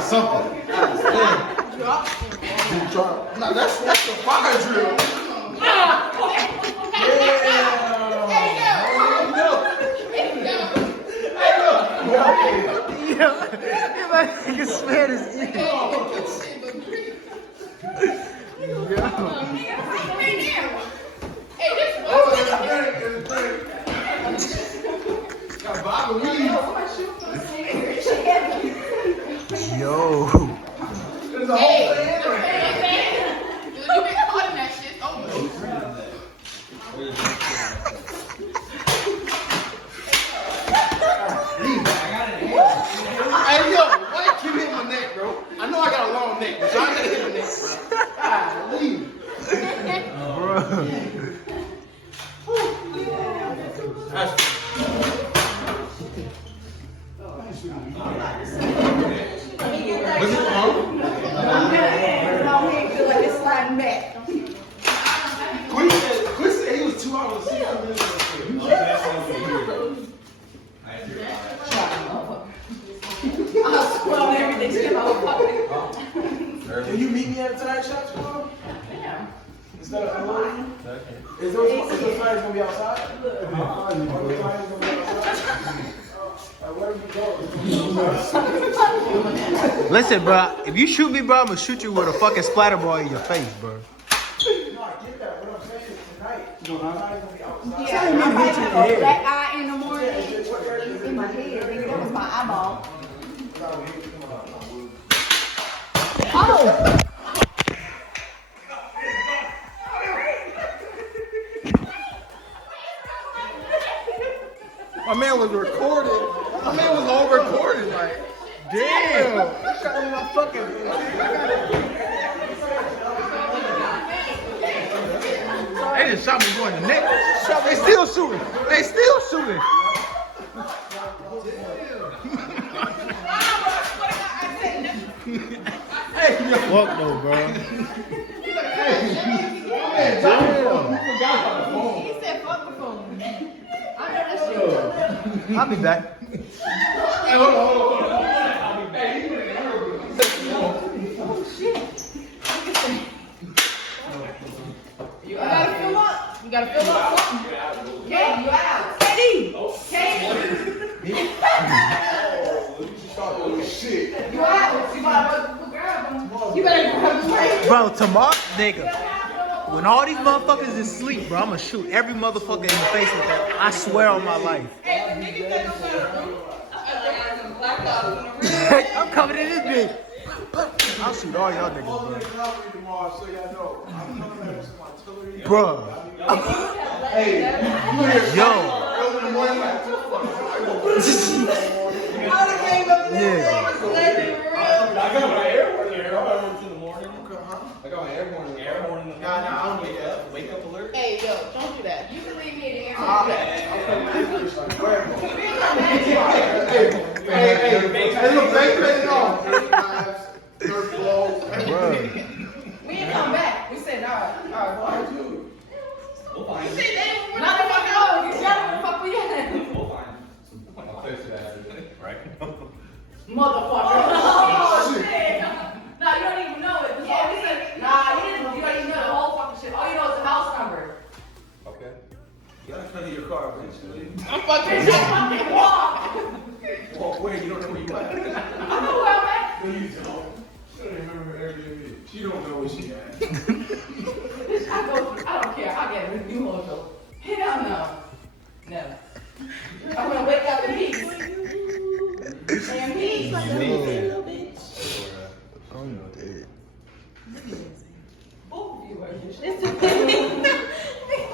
try something. Nah, that's the fire drill. Yo, that nigga smeared his ear. Yo. There's a whole thing. You been caught in that shit. Oh, Hey, yo, why you keep hitting my neck, bro? I know I got a long neck, but y'all gotta hit my neck, bro. God, leave. Was it long? Quinn said he was 2 hours asleep. Can you meet me at the tire shop tomorrow? yeah. Instead of unloading? Is those flyers gonna be outside? Where do we go? Listen, bro. If you shoot me, bro, I'm gonna shoot you with a fucking splatter ball in your face, bro. No, I get that. What I'm saying is tonight. No, I'm not gonna be outside. Yeah, I might have a black eye in the morning. In my head, nigga, that was my eyeball. Oh! My man was recording. My man was all recorded. Like, damn. Shot me in my fucking. They just shot me going in the neck. They still shooting. They still shooting. Fuck no, bro. Damn. He said fuck the phone. I know that shit. I'll be back. Hey, hold on. You gotta fill up. You gotta fill up. Katie, you out. Katie! Katie! Oh, shit. You out. You better grab the plate. Bro, tomorrow, nigga, when all these motherfuckers is asleep, bro, I'm gonna shoot every motherfucker in the face with that. I swear on my life. I'm coming in this bitch. I'll shoot all y'all niggas, bro. Bro. Hey, Yo. early in the morning, like, Yeah. I got my air morning. I went in the morning. I got my air morning. Air morning. Nah, I don't wake up. Wake up alert. Hey, yo, don't do that. You can leave me in the air. hey, look, they crazy off. Third floor. Bro. We didn't come back. We said, all right, We'll find You it. said they not the fuck out. You said where the fuck we at. We'll find it. I'll fix it after this, right? Motherfucker. Oh, shit. Nah, you don't even know it. Yeah, we said, nah, you don't even know the whole fucking shit. All you know is the house number. Okay. You gotta come to your car, please. I'm fucking walk. Walk away. You don't know where you at. I know where I'm at. No, you don't. She don't even remember Airbnb. She don't know where she at. Bitch, I don't care. I get it. You hold though. Hell no. No. I'm gonna wake up in peace. And peace. Yo. I'm dead. Both of you are just.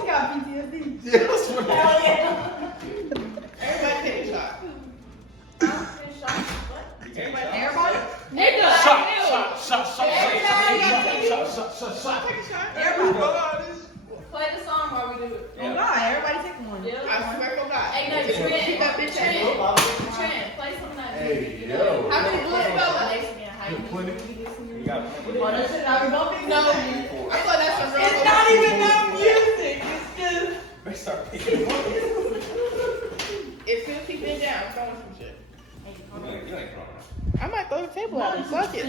Got PTSD. Yeah, that's what Hell yeah. Everybody take a shot. Everybody? Nigga. Shot. Everybody. Play the song while we do it. Oh God, everybody take one. I swear to God. Hey, no, Trent, Trent, play some of that. Hey, yo. How many blues fellas? Plenty. You got Oh, that shit not bumping? No. I thought that's some real. It's not even no music. It's just. start picking them up. It's 50 been down. Throwing some shit. I might throw the table at him. Fuck it.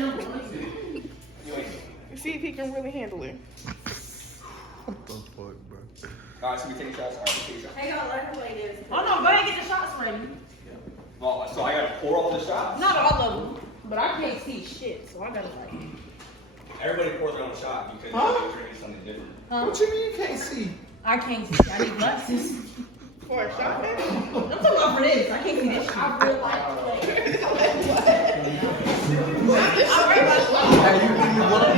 See if he can really handle it. What the fuck, bro? Alright, so we take shots. Alright, we take shots. Hang on, let her play this. Oh no, go ahead and get the shots ready. Well, so I gotta pour all the shots? Not all of them, but I can't see shit, so I gotta like. Everybody pour their own shot because Huh? you're drinking something different. What you mean you can't see? I can't see. I need glasses. For a shot, man. I'm talking about for this. I can't see this shit. I real life play.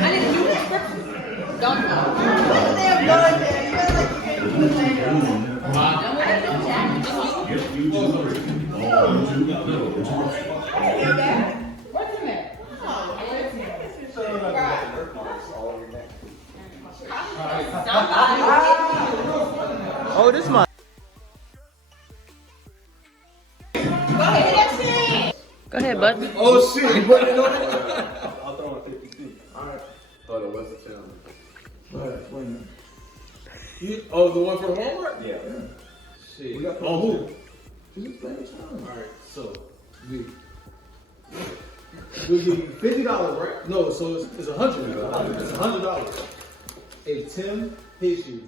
I didn't do that. Don't know. Damn gun there. You better like you can't do it later. Don't worry, don't jack. Just you. What's in there? Oh, this my. Go ahead, bud. Oh shit, you putting it on? I'll throw in 52. Alright. Oh, the West Challenge. Alright, wait a minute. Oh, the one from Walmart? Yeah. Shit. Oh, who? Alright, so we give you $50, right? No, so it's $100. It's $100. If Tim hits you.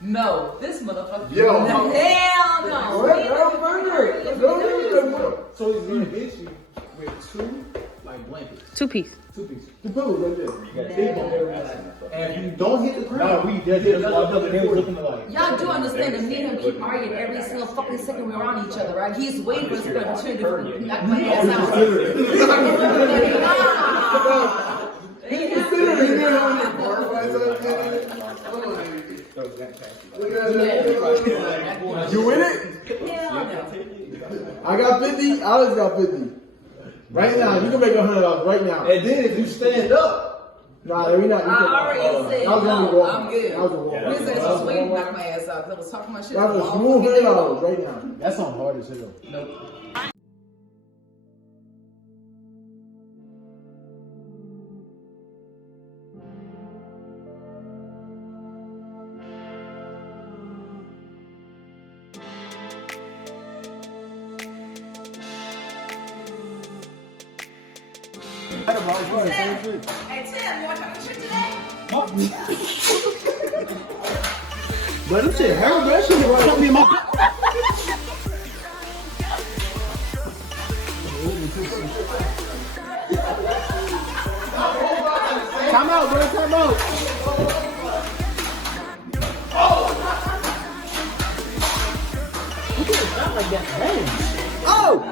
No, this motherfucker. Yo. No, hell no. So he's gonna hit you with two like blankets. Two piece. Two pieces. Two pillows right there. Big one. And if you don't hit the ground, we just looking like. Y'all do understand that me and him keep arguing every single fucking second we're around each other, right? He's waiting for us to go to chill before he knock my ass out. You win it? Hell no. I got 50. I just got 50. Right now, you can make $100 right now. And then if you stand up, nah, we not. I already said that was no, only one. I'm good. That was a one. He said she's waiting to knock my ass out. I was talking my shit. That was smooth $100 right now. That's on hard as hell. Nope. Hey Tim, you want to talk shit today? But them shit, hell, that shit was something in my. Time out, bro. Time out. Oh!